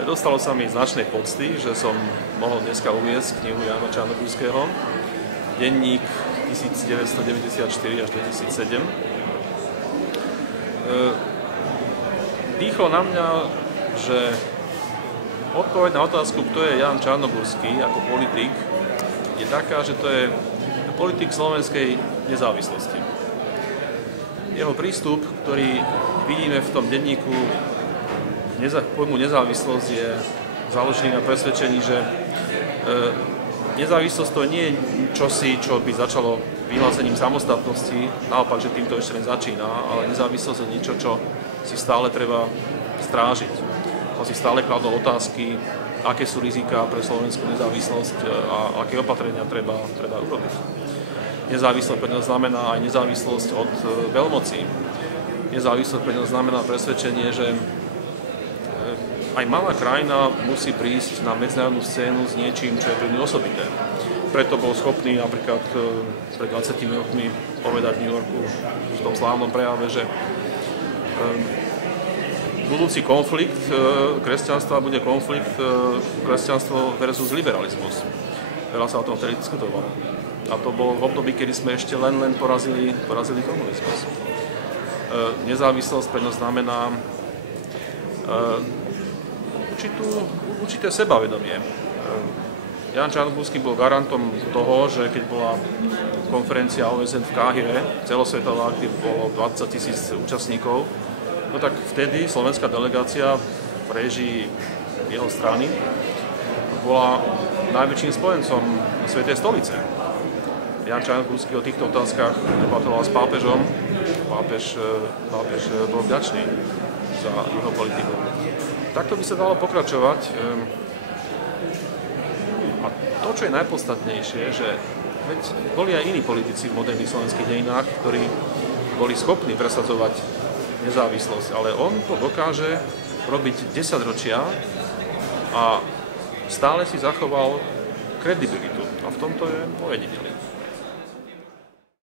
Dostalo sa mi značnej pocty, že som mohol dneska uviesť knihu Jána Čarnogórského, denník 1994 až 2007. Dýchlo na mňa, že odpoveď na otázku, kto je Ján Čarnogórsky ako politik, je taká, že to je politik slovenskej nezávislosti. Jeho prístup, ktorý vidíme v tom denníku pojmu nezávislosť, je založený na presvedčení, že nezávislosť to nie je čosi, čo by začalo vyhlásením samostatnosti, naopak, že týmto ešte len začína, ale nezávislosť je niečo, čo si stále treba strážiť. On si stále kladol otázky, aké sú riziká pre slovenskú nezávislosť a aké opatrenia treba urobiť. Nezávislosť pre ňo znamená aj nezávislosť od veľmocí. Nezávislosť pre ňo znamená presvedčenie, že aj malá krajina musí prísť na medzinárodnú scénu s niečím, čo je pre ňu osobité. Preto bol schopný napríklad pred 20 rokmi povedať v New Yorku v tom slávnom prejave, že budúci konflikt kresťanstva bude konflikt kresťanstvo versus liberalizmus. Veľa sa o tom vtedy diskutovalo. A to bolo v období, kedy sme ešte len porazili komunizmus. Nezávislosť pre ňo znamená určité sebavedomie. Ján Čarnogórsky bol garantom toho, že keď bola konferencia OSN v Káhire, celosvetová, kde bolo 20 000 účastníkov, no tak vtedy slovenská delegácia v réžii jeho strany bola najväčším spojencom Svätej stolice. Ján Čarnogórsky o týchto otázkach debatoval s pápežom. Pápež bol vďačný za jeho politiku. Takto by sa dalo pokračovať. A to, čo je najpodstatnejšie, že veď boli aj iní politici v moderných slovenských dejinách, ktorí boli schopní presadzovať nezávislosť, ale on to dokáže robiť 10 ročia a stále si zachoval kredibilitu. A v tomto je ojedinelý.